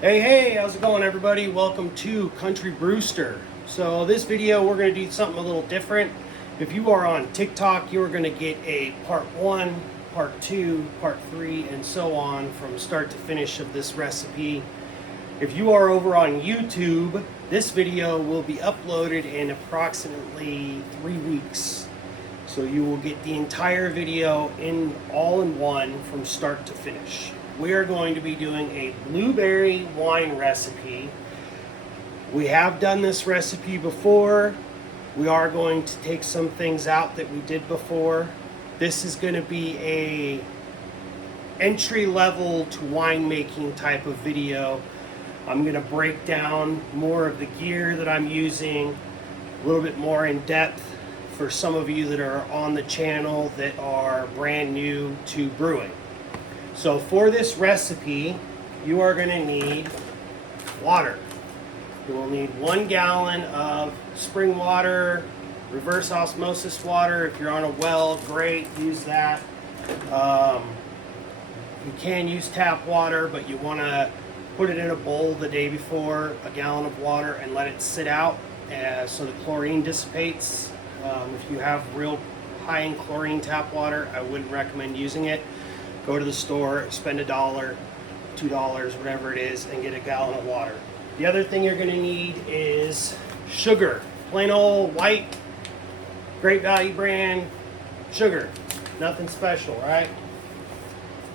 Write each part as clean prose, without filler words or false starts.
Hey, how's it going, everybody? Welcome to Country Brewster. So this video, we're going to do something a little different. If you are on TikTok, you're going to get a part 1, part 2, part 3, and so on from start to finish of this recipe. If you are over on YouTube, this video will be uploaded in approximately 3 weeks. So you will get the entire video all in one from start to finish. We are going to be doing a blueberry wine recipe. We have done this recipe before. We are going to take some things out that we did before. This is going to be a entry level to winemaking type of video. I'm going to break down more of the gear that I'm using, a little bit more in depth for some of you that are on the channel that are brand new to brewing. So for this recipe, you are going to need water. You will need 1 gallon of spring water, reverse osmosis water. If you're on a well, great, use that. You can use tap water, but you want to put it in a bowl the day before, a gallon of water, and let it sit out so the chlorine dissipates. If you have real high in chlorine tap water, I wouldn't recommend using it. Go to the store, spend $1, $2, whatever it is, and get a gallon of water. The other thing you're going to need is sugar. Plain old white, Great Value brand sugar. Nothing special, right?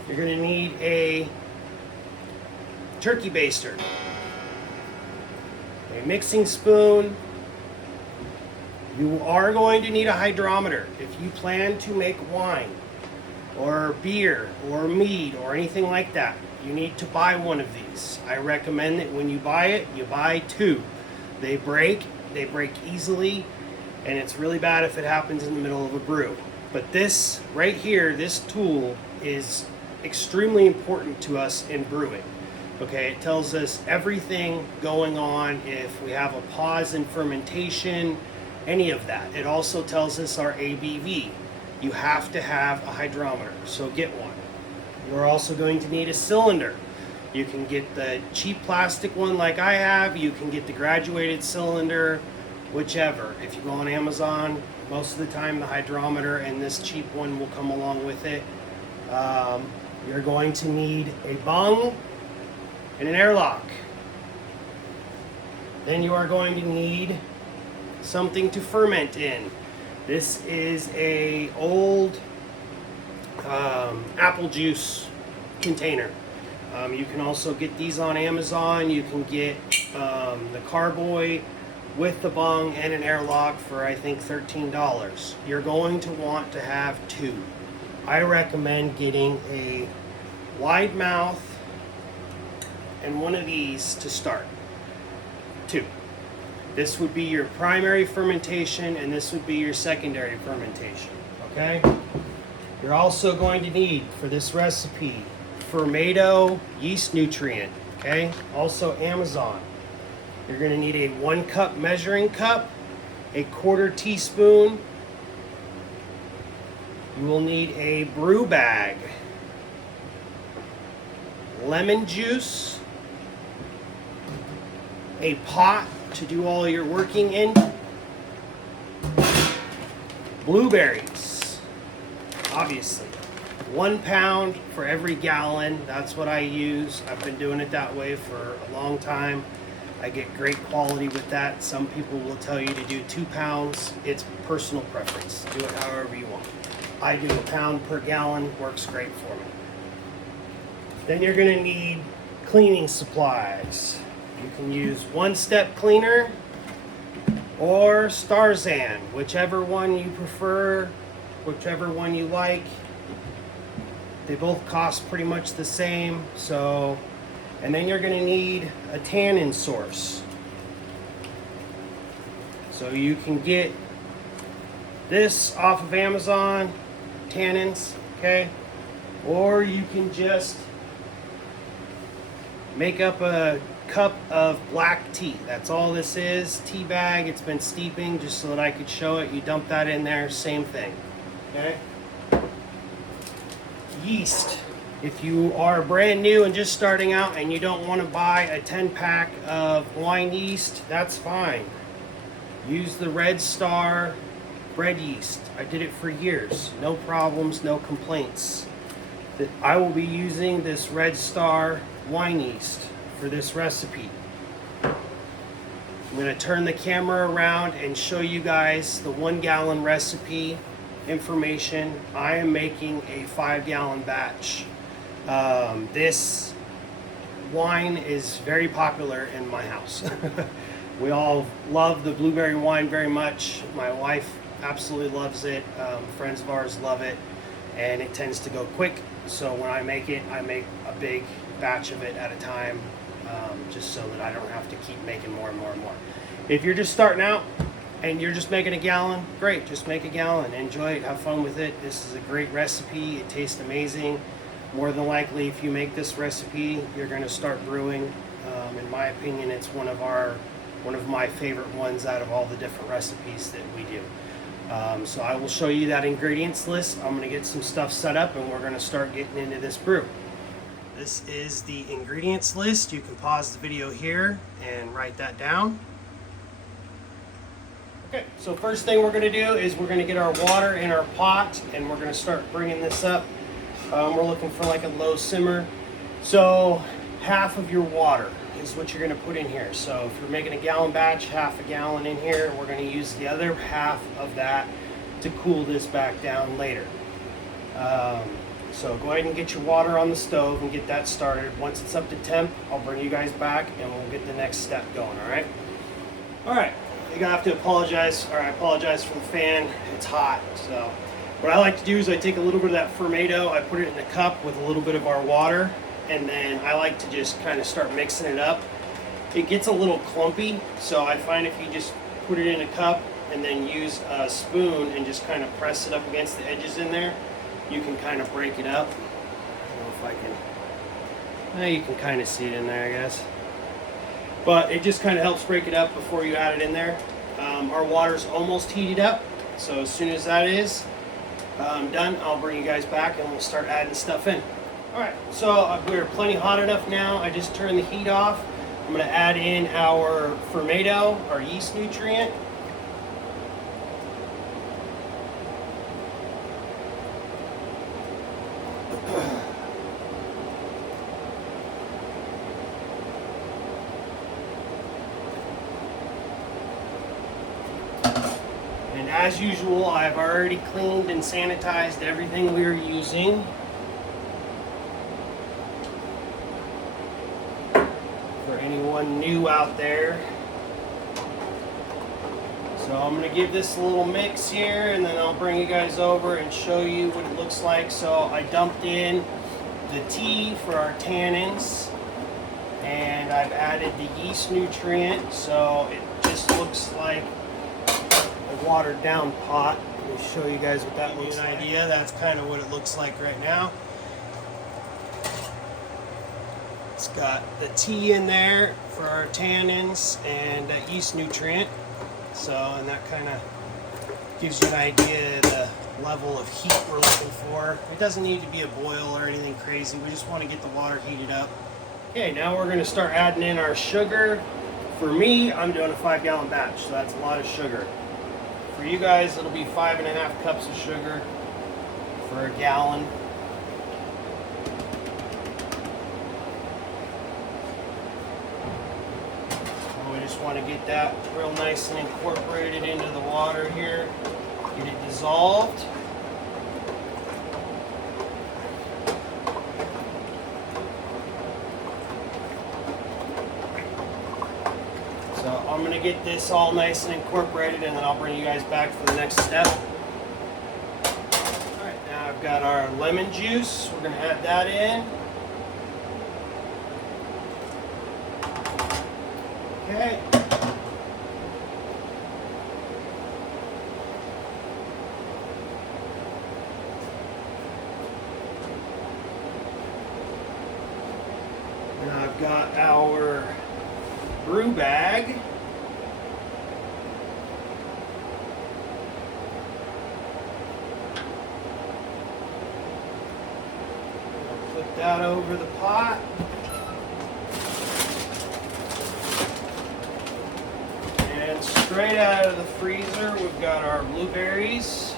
You're going to need a turkey baster, a mixing spoon. You are going to need a hydrometer if you plan to make wine or beer or mead or anything like that. You need to buy one of these. I recommend that when you buy it, you buy 2. They break easily, and it's really bad if it happens in the middle of a brew. But this right here, this tool is extremely important to us in brewing. Okay, it tells us everything going on if we have a pause in fermentation, any of that. It also tells us our ABV. You have to have a hydrometer, so get one. You're also going to need a cylinder. You can get the cheap plastic one like I have. You can get the graduated cylinder, whichever. If you go on Amazon, most of the time the hydrometer and this cheap one will come along with it. You're going to need a bung and an airlock. Then you are going to need something to ferment in. This is a old apple juice container. You can also get these on Amazon. You can get the carboy with the bung and an airlock for I think $13. You're going to want to have 2. I recommend getting a wide mouth and one of these to start. 2. This would be your primary fermentation, and this would be your secondary fermentation, okay? You're also going to need, for this recipe, Fermento yeast nutrient, okay? Also Amazon. You're gonna need a 1 cup measuring cup, a 1/4 teaspoon. You will need a brew bag, lemon juice, a pot to do all your working in, blueberries, obviously, 1 pound for every gallon. That's what I use. I've been doing it that way for a long time. I get great quality with that. Some people will tell you to do 2 pounds. It's personal preference. Do it however you want. I do 1 pound per gallon, works great for me. Then you're gonna need cleaning supplies. You can use One Step Cleaner or Starzan, whichever one you prefer, whichever one you like. They both cost pretty much the same. So, and then you're going to need a tannin source. So you can get this off of Amazon, tannins, okay? Or you can just make up a cup of black tea. That's all this is. Tea bag. It's been steeping just so that I could show it. You dump that in there. Same thing. Okay. Yeast. If you are brand new and just starting out and you don't want to buy a 10-pack of wine yeast, that's fine. Use the Red Star bread yeast. I did it for years. No problems, no complaints. I will be using this Red Star wine yeast for this recipe. I'm going to turn the camera around and show you guys the 1 gallon recipe information. I am making a 5-gallon batch. This wine is very popular in my house. We all love the blueberry wine very much. My wife absolutely loves it. Friends of ours love it, and it tends to go quick. So when I make it, I make a big batch of it at a time, just so that I don't have to keep making more and more and more. If you're just starting out and you're just making a gallon, great, just make a gallon, enjoy it, have fun with it. This is a great recipe, it tastes amazing. More than likely, if you make this recipe, you're going to start brewing. In my opinion, it's one of my favorite ones out of all the different recipes that we do. So I will show you that ingredients list. I'm going to get some stuff set up and we're going to start getting into this brew. This is the ingredients list. You can pause the video here and write that down. Okay, so first thing we're going to do is we're going to get our water in our pot and we're going to start bringing this up. We're looking for like a low simmer. So half of your water is what you're going to put in here. So if you're making a gallon batch, half a gallon in here. We're going to use the other half of that to cool this back down later. So go ahead and get your water on the stove and get that started. Once it's up to temp, I'll bring you guys back and we'll get the next step going, all right? All right, I have to apologize, or I apologize for the fan. It's hot, so what I like to do is I take a little bit of that fermento, I put it in a cup with a little bit of our water, and then I like to just kind of start mixing it up. It gets a little clumpy, so I find if you just put it in a cup and then use a spoon and just kind of press it up against the edges in there, you can kind of break it up. I don't know if I can, you can kind of see it in there, I guess. But it just kind of helps break it up before you add it in there. Our water's almost heated up, so as soon as that is done, I'll bring you guys back and we'll start adding stuff in. Alright, so we're plenty hot enough now. I just turned the heat off. I'm going to add in our fermento, our yeast nutrient. And as usual, I've already cleaned and sanitized everything we're using. For anyone new out there. So I'm going to give this a little mix here and then I'll bring you guys over and show you what it looks like. So I dumped in the tea for our tannins and I've added the yeast nutrient, so it just looks like a watered down pot. Let me show you guys what that looks like. Idea, that's kind of what it looks like right now. It's got the tea in there for our tannins and that yeast nutrient. So, and that kind of gives you an idea of the level of heat we're looking for. It doesn't need to be a boil or anything crazy. We just want to get the water heated up. Okay, now we're going to start adding in our sugar. For me, I'm doing a 5-gallon batch, so that's a lot of sugar. For you guys, it'll be 5.5 cups of sugar for a gallon. We just want to get that real nice and incorporated into the water here. Get it dissolved. So I'm going to get this all nice and incorporated and then I'll bring you guys back for the next step. Alright, now I've got our lemon juice. We're going to add that in. Okay. And I've got our brew bag. I'll put that over the pot. And straight out of the freezer, we've got our blueberries.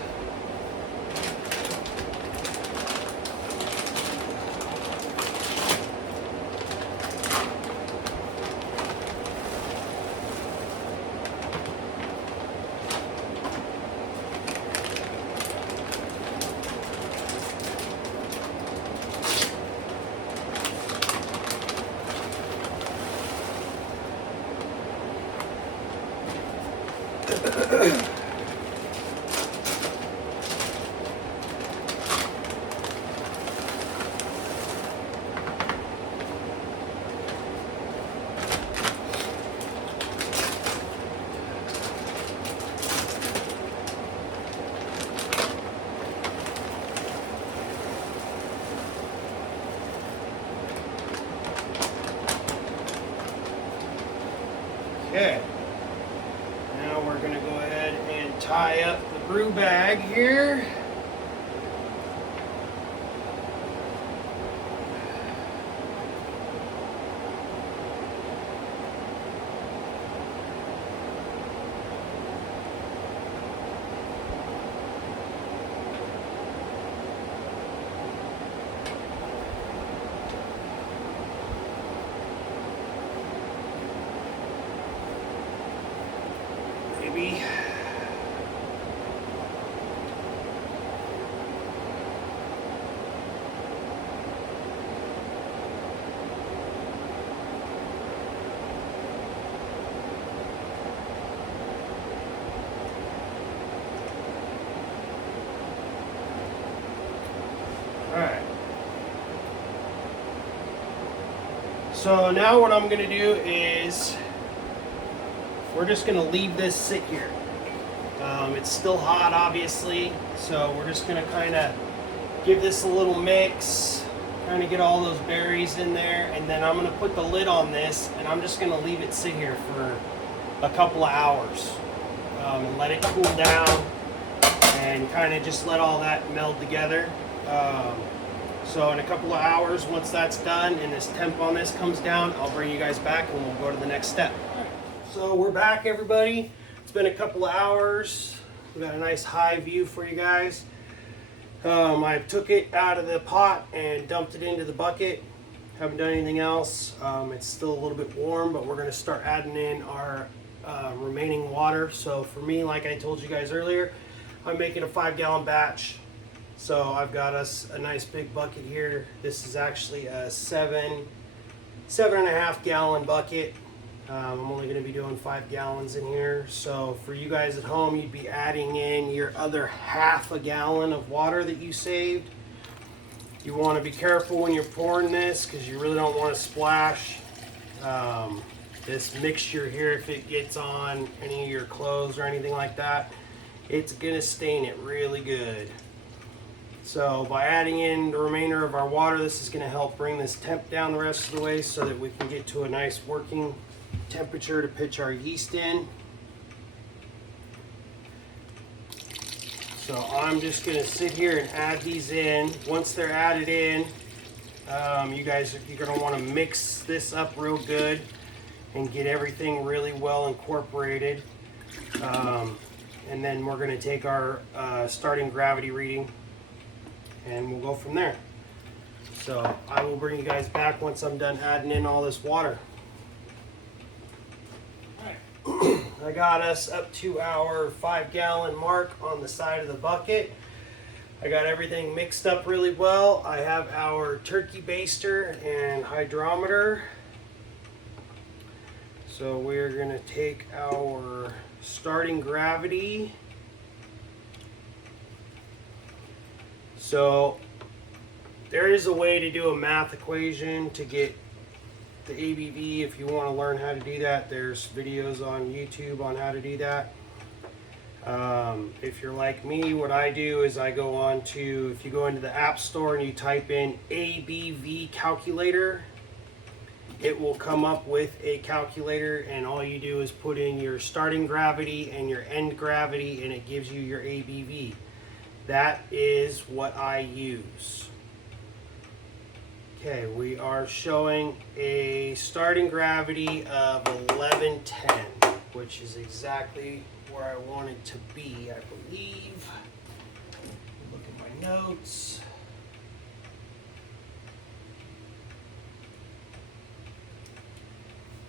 Okay, now we're going to go ahead and tie up the brew bag here. Maybe. All right. So now what I'm going to do is we're just going to leave this sit here. It's still hot, obviously, so we're just going to kind of give this a little mix, kind of get all those berries in there, and then I'm going to put the lid on this, and I'm just going to leave it sit here for a couple of hours and let it cool down and kind of just let all that meld together. So in a couple of hours, once that's done and this temp on this comes down, I'll bring you guys back and we'll go to the next step. So we're back, everybody. It's been a couple of hours. We got a nice high view for you guys. I took it out of the pot and dumped it into the bucket. Haven't done anything else. It's still a little bit warm, but we're going to start adding in our remaining water. So for me, like I told you guys earlier, I'm making a 5-gallon batch. So I've got us a nice big bucket here. This is actually a 7.5 gallon bucket. I'm only going to be doing 5 gallons in here. So for you guys at home, you'd be adding in your other half a gallon of water that you saved. You want to be careful when you're pouring this because you really don't want to splash this mixture here. If it gets on any of your clothes or anything like that, it's going to stain it really good. So by adding in the remainder of our water, this is going to help bring this temp down the rest of the way so that we can get to a nice working temperature to pitch our yeast in. So I'm just going to sit here and add these in. Once they're added in, you're going to want to mix this up real good and get everything really well incorporated. And then we're going to take our starting gravity reading and we'll go from there. So I will bring you guys back once I'm done adding in all this water. I got us up to our 5-gallon mark on the side of the bucket. I got everything mixed up really well. I have our turkey baster and hydrometer. So we're going to take our starting gravity. So there is a way to do a math equation to get the ABV. If you want to learn how to do that, there's videos on YouTube on how to do that. If you're like me, what I do is I go on to, if you go into the App Store and you type in ABV calculator, it will come up with a calculator, and all you do is put in your starting gravity and your end gravity and it gives you your ABV. That is what I use. Okay, we are showing a starting gravity of 1110, which is exactly where I wanted to be, I believe. Look at my notes.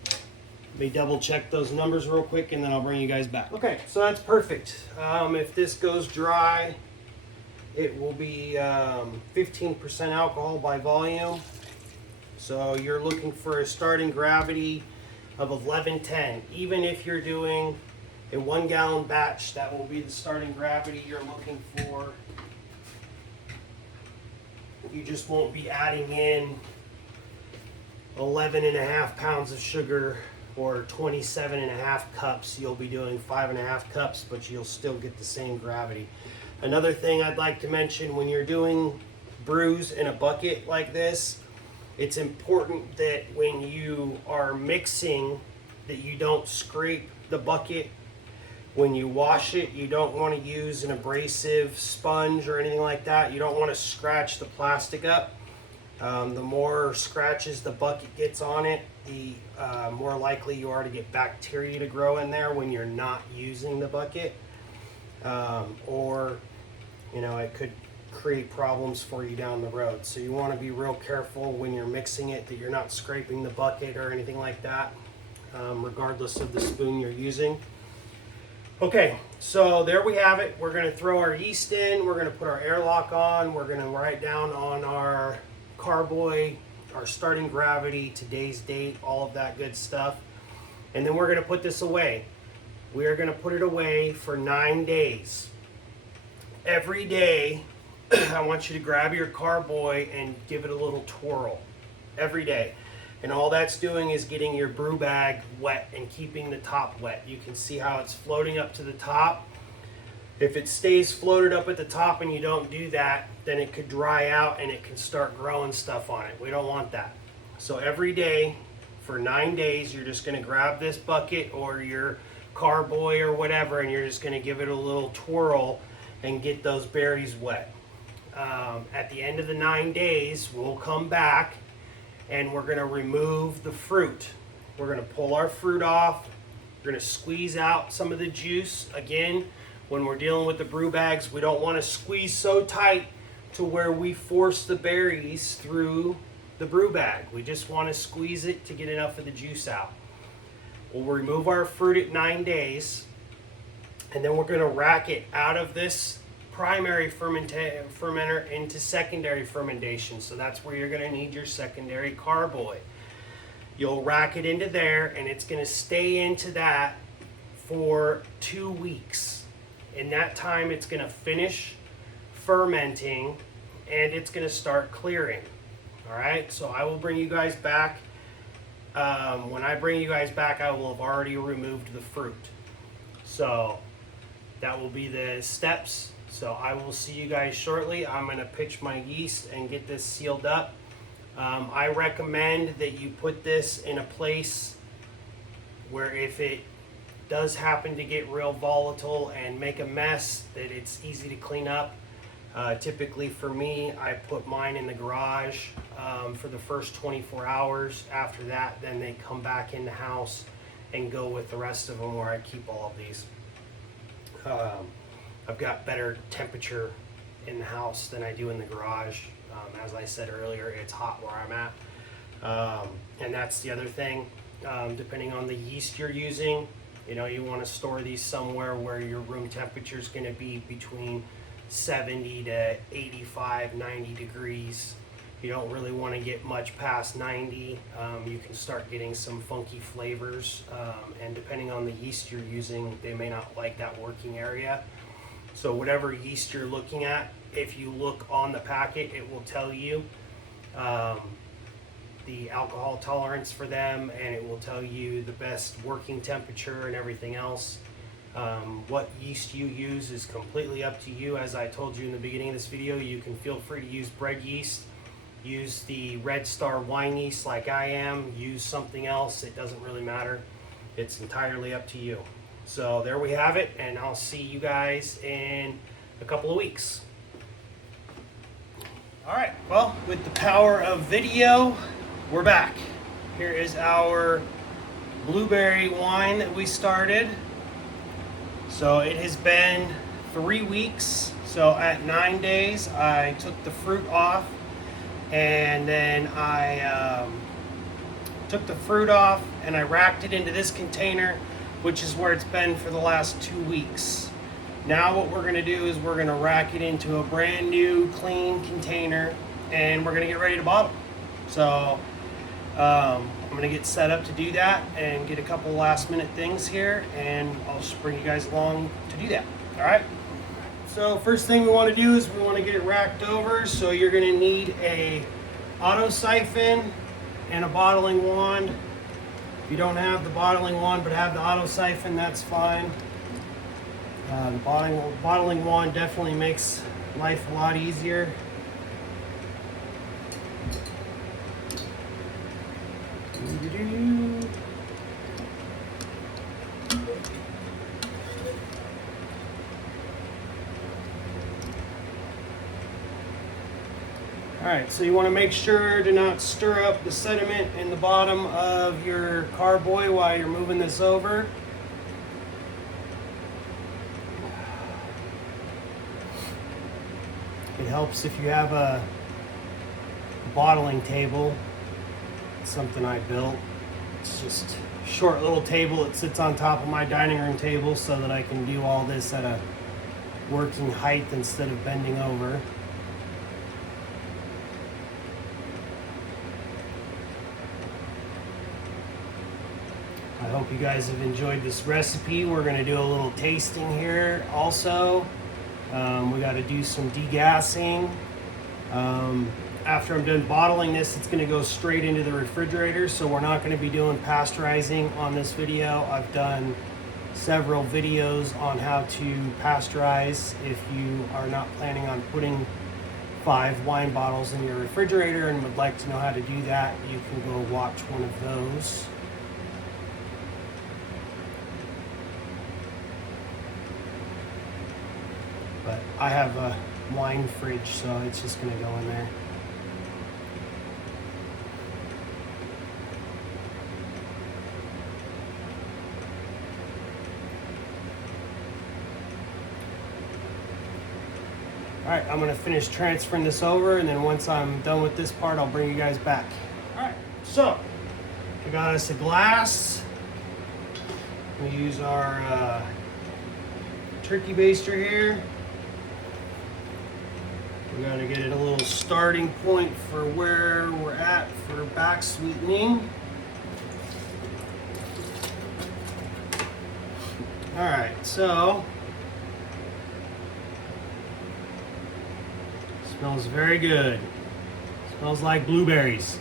Let me double check those numbers real quick and then I'll bring you guys back. Okay, so that's perfect. If this goes dry, it will be 15% alcohol by volume. So you're looking for a starting gravity of 1110. Even if you're doing a 1 gallon batch, that will be the starting gravity you're looking for. You just won't be adding in 11.5 pounds of sugar or 27.5 cups. You'll be doing 5.5 cups, but you'll still get the same gravity. Another thing I'd like to mention, when you're doing brews in a bucket like this, it's important that when you are mixing that you don't scrape the bucket. When you wash it, you don't want to use an abrasive sponge or anything like that. You don't want to scratch the plastic up. The more scratches the bucket gets on it, the more likely you are to get bacteria to grow in there when you're not using the bucket. Or, you know, it could create problems for you down the road. So you want to be real careful when you're mixing it that you're not scraping the bucket or anything like that, regardless of the spoon you're using. Okay, so there we have it. We're going to throw our yeast in. We're going to put our airlock on. We're going to write down on our carboy our starting gravity, today's date, all of that good stuff. And then we're going to put this away. We are going to put it away for 9 days. Every day, I want you to grab your carboy and give it a little twirl. Every day. And all that's doing is getting your brew bag wet and keeping the top wet. You can see how it's floating up to the top. If it stays floated up at the top and you don't do that, then it could dry out and it can start growing stuff on it. We don't want that. So every day for 9 days, you're just going to grab this bucket or your carboy or whatever, and you're just going to give it a little twirl and get those berries wet. At the end of the 9 days, we'll come back and we're going to remove the fruit. We're going to pull our fruit off. We're going to squeeze out some of the juice. Again, when we're dealing with the brew bags, we don't want to squeeze so tight to where we force the berries through the brew bag. We just want to squeeze it to get enough of the juice out. We'll remove our fruit at 9 days, and then we're going to rack it out of this primary fermenter into secondary fermentation. So that's where you're going to need your secondary carboy. You'll rack it into there, and it's going to stay into that for 2 weeks. In that time, it's going to finish fermenting and it's going to start clearing. All right, so I will bring you guys back. When I bring you guys back, I will have already removed the fruit. So that will be the steps. So I will see you guys shortly. I'm going to pitch my yeast and get this sealed up. I recommend that you put this in a place where if it does happen to get real volatile and make a mess, that it's easy to clean up. Typically for me, I put mine in the garage for the first 24 hours. After that, then they come back in the house and go with the rest of them where I keep all of these. I've got better temperature in the house than I do in the garage. As I said earlier, it's hot where I'm at. And that's the other thing. Depending on the yeast you're using, you know, you want to store these somewhere where your room temperature is going to be between 70 to 85, 90 degrees. You don't really want to get much past 90. You can start getting some funky flavors. And depending on the yeast you're using, they may not like that working area. So whatever yeast you're looking at, if you look on the packet, it will tell you the alcohol tolerance for them, and it will tell you the best working temperature and everything else. What yeast you use is completely up to you. As I told you in the beginning of this video, you can feel free to use bread yeast, use the Red Star wine yeast like I am, use something else. It doesn't really matter. It's entirely up to you. So there we have it, and I'll see you guys in a couple of weeks. All right, well, with the power of video, we're back. Here is our blueberry wine that we started. So it has been 3 weeks. So at 9 days, I took the fruit off, and then I took the fruit off and I racked it into this container, which is where it's been for the last 2 weeks. Now what we're going to do is we're going to rack it into a brand new clean container, and we're going to get ready to bottle. So I'm going to get set up to do that and get a couple last minute things here, and I'll just bring you guys along to do that. All right. So first thing we want to do is we want to get it racked over. So you're going to need a auto siphon and a bottling wand. If you don't have the bottling wand but have the auto siphon, that's fine. The bottling wand definitely makes life a lot easier. Alright, so you want to make sure to not stir up the sediment in the bottom of your carboy while you're moving this over. It helps if you have a bottling table. It's something I built. It's just a short little table that sits on top of my dining room table so that I can do all this at a working height instead of bending over. I hope you guys have enjoyed this recipe. We're going to do a little tasting here also. We got to do some degassing. After I'm done bottling this, it's going to go straight into the refrigerator, so we're not going to be doing pasteurizing on this video. I've done several videos on how to pasteurize. If you are not planning on putting 5 wine bottles in your refrigerator and would like to know how to do that, you can go watch one of those. But I have a wine fridge, so it's just going to go in there. All right, I'm going to finish transferring this over, and then once I'm done with this part, I'll bring you guys back. All right, so I got us a glass. We use our turkey baster here. We got to get it a little starting point for where we're at for back sweetening. All right, so smells very good. Smells like blueberries.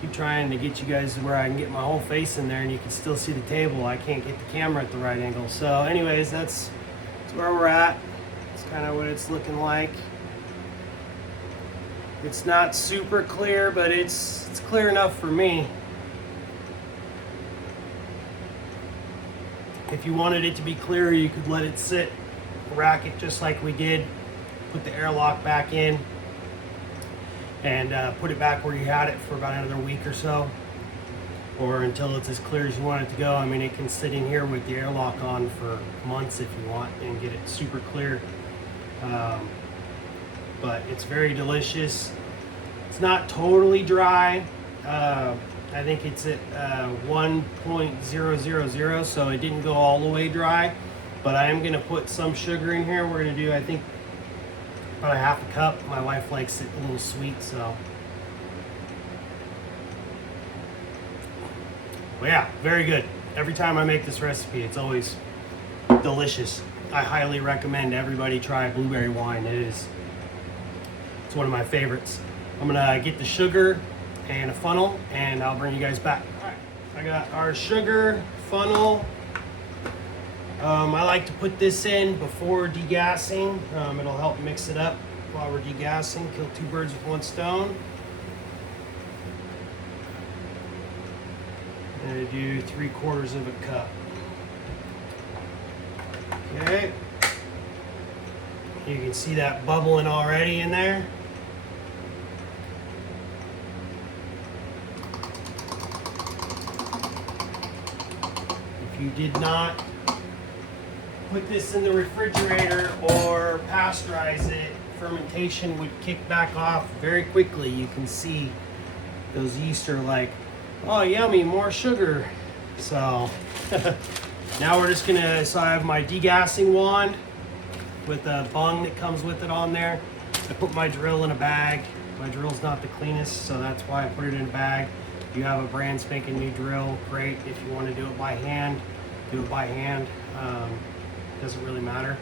Keep trying to get you guys to where I can get my whole face in there and you can still see the table. I can't get the camera at the right angle. So anyways, that's where we're at. It's kind of what it's looking like. It's not super clear, but it's clear enough for me. If you wanted it to be clearer, you could let it sit, rack it just like we did, put the airlock back in, and put it back where you had it for about another week or so, or until it's as clear as you want it to go. I mean, it can sit in here with the airlock on for months if you want and get it super clear. But it's very delicious. It's not totally dry. I think it's at 1.000, so it didn't go all the way dry. But I am going to put some sugar in here. We're going to do, I think, about a half a cup. My wife likes it a little sweet, so. But yeah, very good. Every time I make this recipe, it's always delicious. I highly recommend everybody try blueberry wine. It's one of my favorites. I'm gonna get the sugar and a funnel, and I'll bring you guys back. All right, I got our sugar funnel. I like to put this in before degassing. It'll help mix it up while we're degassing, kill 2 birds with 1 stone. I'm gonna do 3/4 of a cup. Okay. You can see that bubbling already in there. If you did not put this in the refrigerator or pasteurize it, fermentation would kick back off very quickly. You can see those yeast are like, oh yummy, more sugar. So now we're just gonna, so I have my degassing wand with a bung that comes with it on there. I put my drill in a bag. My drill's not the cleanest, so that's why I put it in a bag. If you have a brand spanking new drill, great. If you want to do it by hand, do it by hand. Doesn't really matter.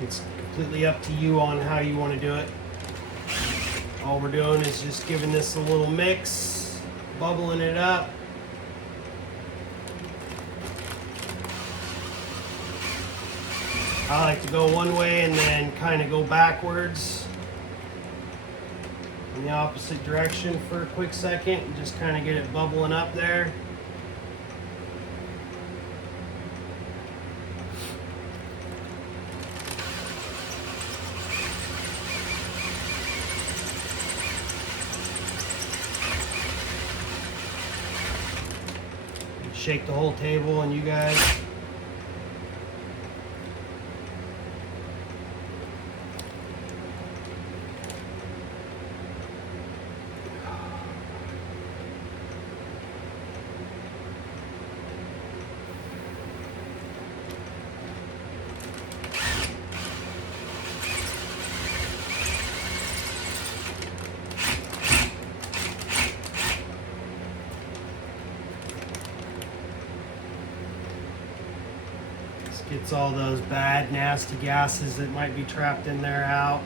It's completely up to you on how you want to do it. All we're doing is just giving this a little mix, bubbling it up. I like to go one way and then kind of go backwards in the opposite direction for a quick second and just kind of get it bubbling up there. Shake the whole table and you guys. Gets all those bad, nasty gases that might be trapped in there out.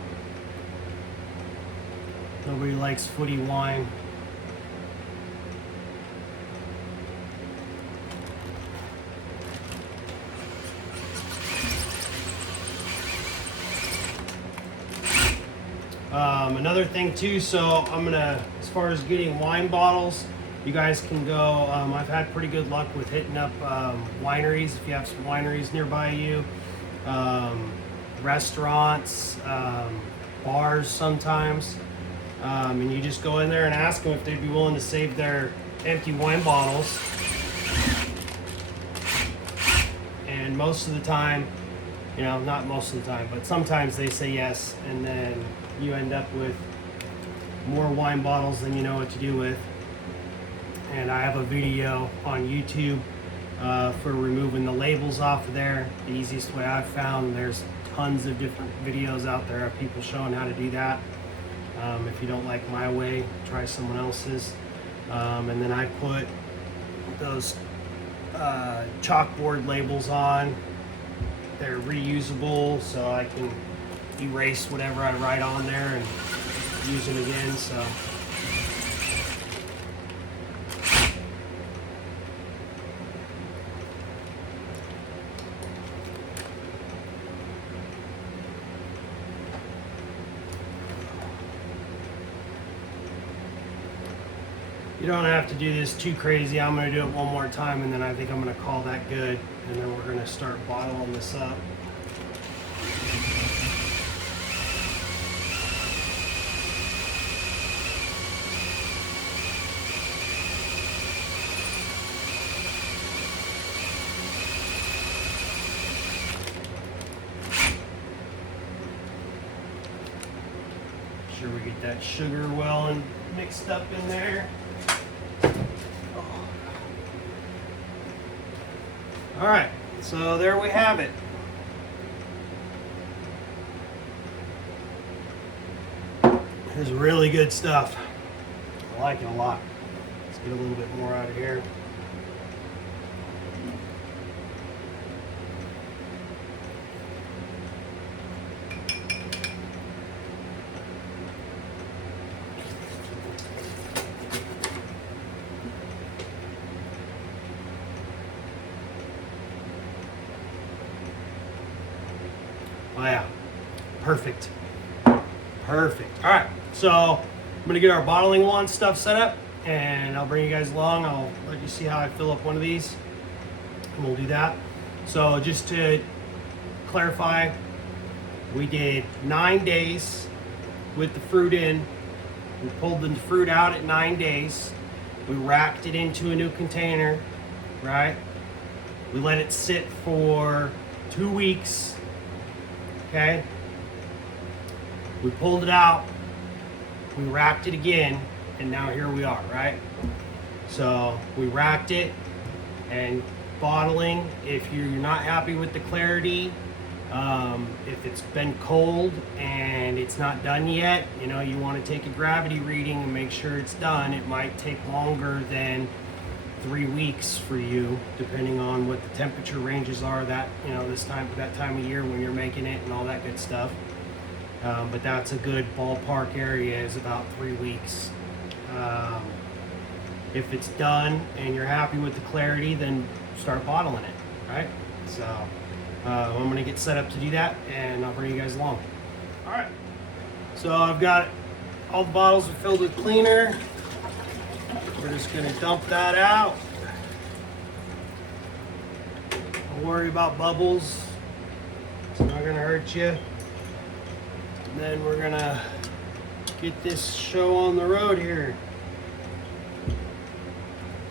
Nobody likes footy wine. Another thing too, so I'm gonna, as far as getting wine bottles, you guys can go, I've had pretty good luck with hitting up wineries, if you have some wineries nearby you, restaurants, bars sometimes, and you just go in there and ask them if they'd be willing to save their empty wine bottles. And most of the time, you know, not most of the time, but sometimes they say yes, and then you end up with more wine bottles than you know what to do with. And I have a video on YouTube for removing the labels off of there. The easiest way I've found, there's tons of different videos out there of people showing how to do that. If you don't like my way, try someone else's. And then I put those chalkboard labels on. They're reusable, so I can erase whatever I write on there and use them again. So. You don't have to do this too crazy. I'm going to do it one more time, and then I think I'm going to call that good, and then we're going to start bottling this up. Make sure we get that sugar well and mixed up in there. All right, so there we have it. It's really good stuff. I like it a lot. Let's get a little bit more out of here. Oh yeah, perfect. Perfect. All right, so I'm gonna get our bottling wand stuff set up, and I'll bring you guys along. I'll let you see how I fill up one of these, and we'll do that. So just to clarify, We did 9 days with the fruit in. We pulled the fruit out at 9 days. We racked it into a new container, right? We let it sit for 2 weeks, okay? We pulled it out, we racked it again, and now here we are, right? So we racked it, and bottling, if you're not happy with the clarity, if it's been cold and it's not done yet, you know, you want to take a gravity reading and make sure it's done. It might take longer than 3 weeks for you, depending on what the temperature ranges are that, you know, that time of year when you're making it and all that good stuff. But that's a good ballpark area, is about 3 weeks. If it's done and you're happy with the clarity, then start bottling it, right? So I'm gonna get set up to do that, and I'll bring you guys along. All right, so I've got all the bottles are filled with cleaner. We're just gonna dump that out. Don't worry about bubbles, it's not gonna hurt you. And then we're gonna get this show on the road here.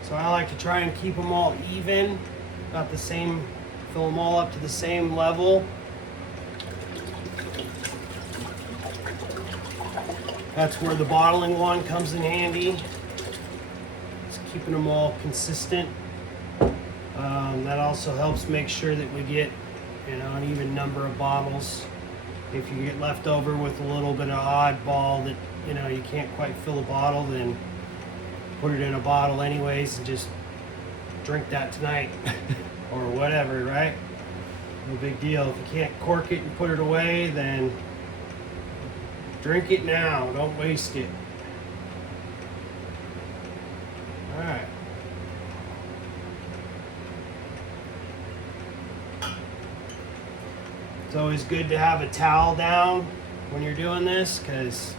So I like to try and keep them all even, about the same, fill them all up to the same level. That's where the bottling one comes in handy. It's keeping them all consistent. That also helps make sure that we get, you know, an even number of bottles. If you get left over with a little bit of oddball that, you know, you can't quite fill a bottle, then put it in a bottle anyways and just drink that tonight or whatever, right? No big deal. If you can't cork it and put it away, then drink it now. Don't waste it. All right. It's always good to have a towel down when you're doing this, because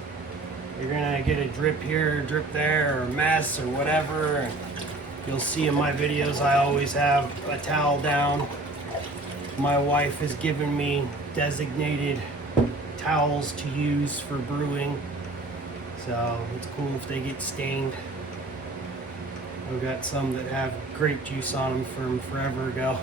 you're gonna get a drip here, drip there, or a mess, or whatever. You'll see in my videos I always have a towel down. My wife has given me designated towels to use for brewing, so it's cool if they get stained. I've got some that have grape juice on them from forever ago.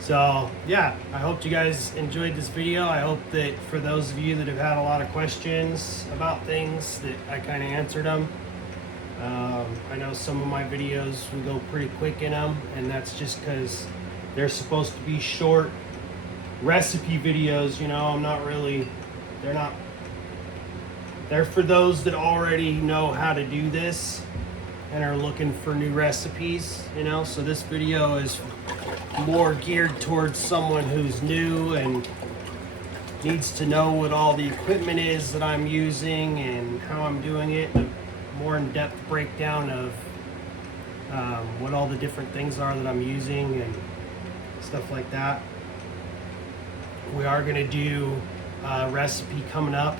So yeah, I hope you guys enjoyed this video. I hope that for those of you that have had a lot of questions about things, that I kind of answered them. I know some of my videos we go pretty quick in them, and that's just because they're supposed to be short recipe videos. You know, they're for those that already know how to do this and are looking for new recipes, you know. So this video is more geared towards someone who's new and needs to know what all the equipment is that I'm using and how I'm doing it. A more in-depth breakdown of what all the different things are that I'm using and stuff like that. We are going to do a recipe coming up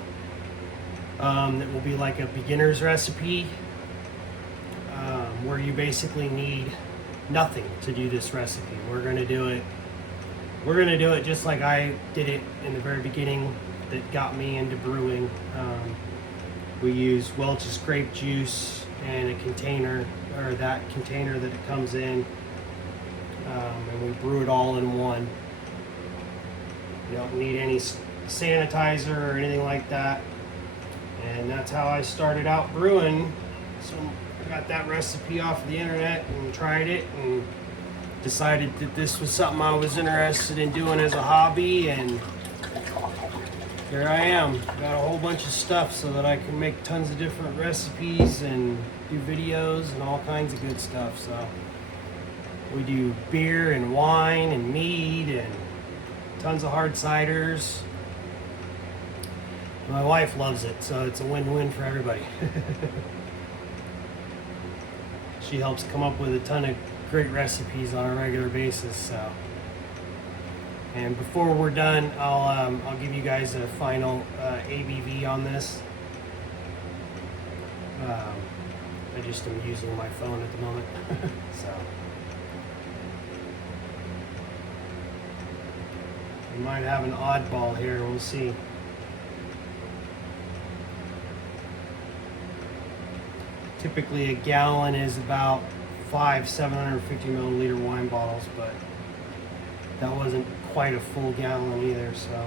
that will be like a beginner's recipe, where you basically need nothing to do this recipe. We're gonna do it just like I did it in the very beginning that got me into brewing. We use Welch's grape juice and a container, or that container that it comes in, and we brew it all in one. You don't need any sanitizer or anything like that. And that's how I started out brewing. So I got that recipe off the internet and tried it and decided that this was something I was interested in doing as a hobby, and here I am. Got a whole bunch of stuff so that I can make tons of different recipes and do videos and all kinds of good stuff. So we do beer and wine and mead and tons of hard ciders. My wife loves it, so it's a win-win for everybody. She helps come up with a ton of great recipes on a regular basis. So, and before we're done, I'll give you guys a final ABV on this. I just am using my phone at the moment. So might have an oddball here, we'll see. Typically a gallon is about 750 milliliter wine bottles, but that wasn't quite a full gallon either, so.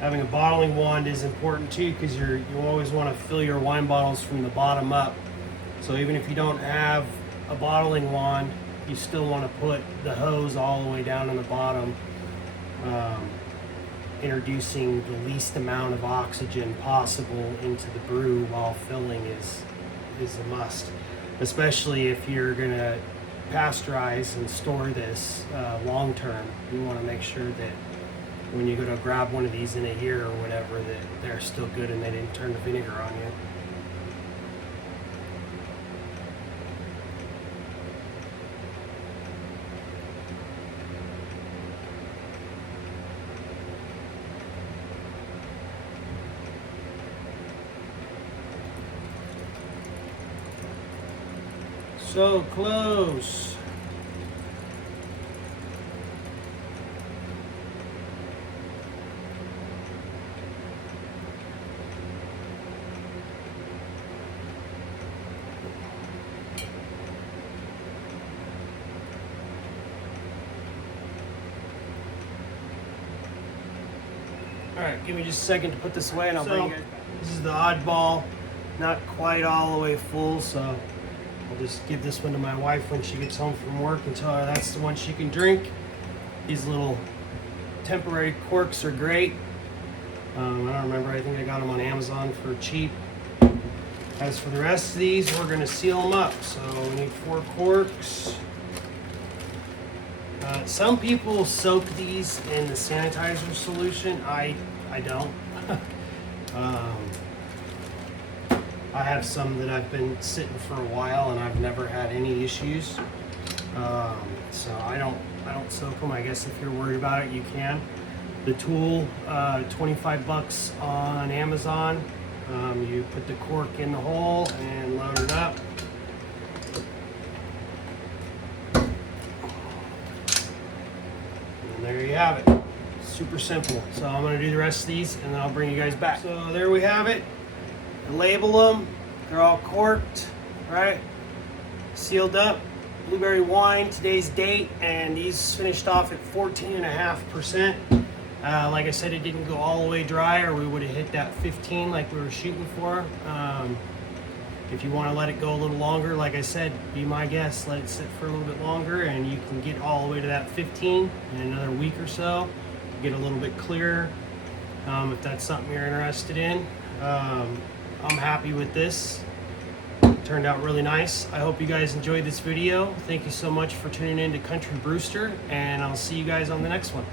Having a bottling wand is important too, because you always want to fill your wine bottles from the bottom up. So even if you don't have a bottling wand, you still want to put the hose all the way down on the bottom. Introducing the least amount of oxygen possible into the brew while filling is a must, especially if you're going to pasteurize and store this long term. You want to make sure that when you go to grab one of these in a year or whatever, that they're still good and they didn't turn the vinegar on you. So close. All right, give me just a second to put this away and I'll bring you guys back. This is the oddball, not quite all the way full, so I'll just give this one to my wife when she gets home from work and tell her that's the one she can drink. These little temporary corks are great. I don't remember, I think I got them on Amazon for cheap. As for the rest of these, we're gonna seal them up. So we need 4 corks. Some people soak these in the sanitizer solution. I don't. I have some that I've been sitting for a while and I've never had any issues. So I don't soak them. I guess if you're worried about it, you can. The tool, 25 bucks on Amazon. You put the cork in the hole and load it up. And there you have it. Super simple. So I'm going to do the rest of these and then I'll bring you guys back. So there we have it. Label them. They're all corked, right? Sealed up. Blueberry wine, today's date, and these finished off at 14.5%. Like I said, it didn't go all the way dry or we would have hit that 15 like we were shooting for. If you want to let it go a little longer, like I said, be my guest, let it sit for a little bit longer and you can get all the way to that 15 in another week or so. Get a little bit clearer if that's something you're interested in. I'm happy with this. It turned out really nice. I hope you guys enjoyed this video. Thank you so much for tuning in to Country Brewster, and I'll see you guys on the next one.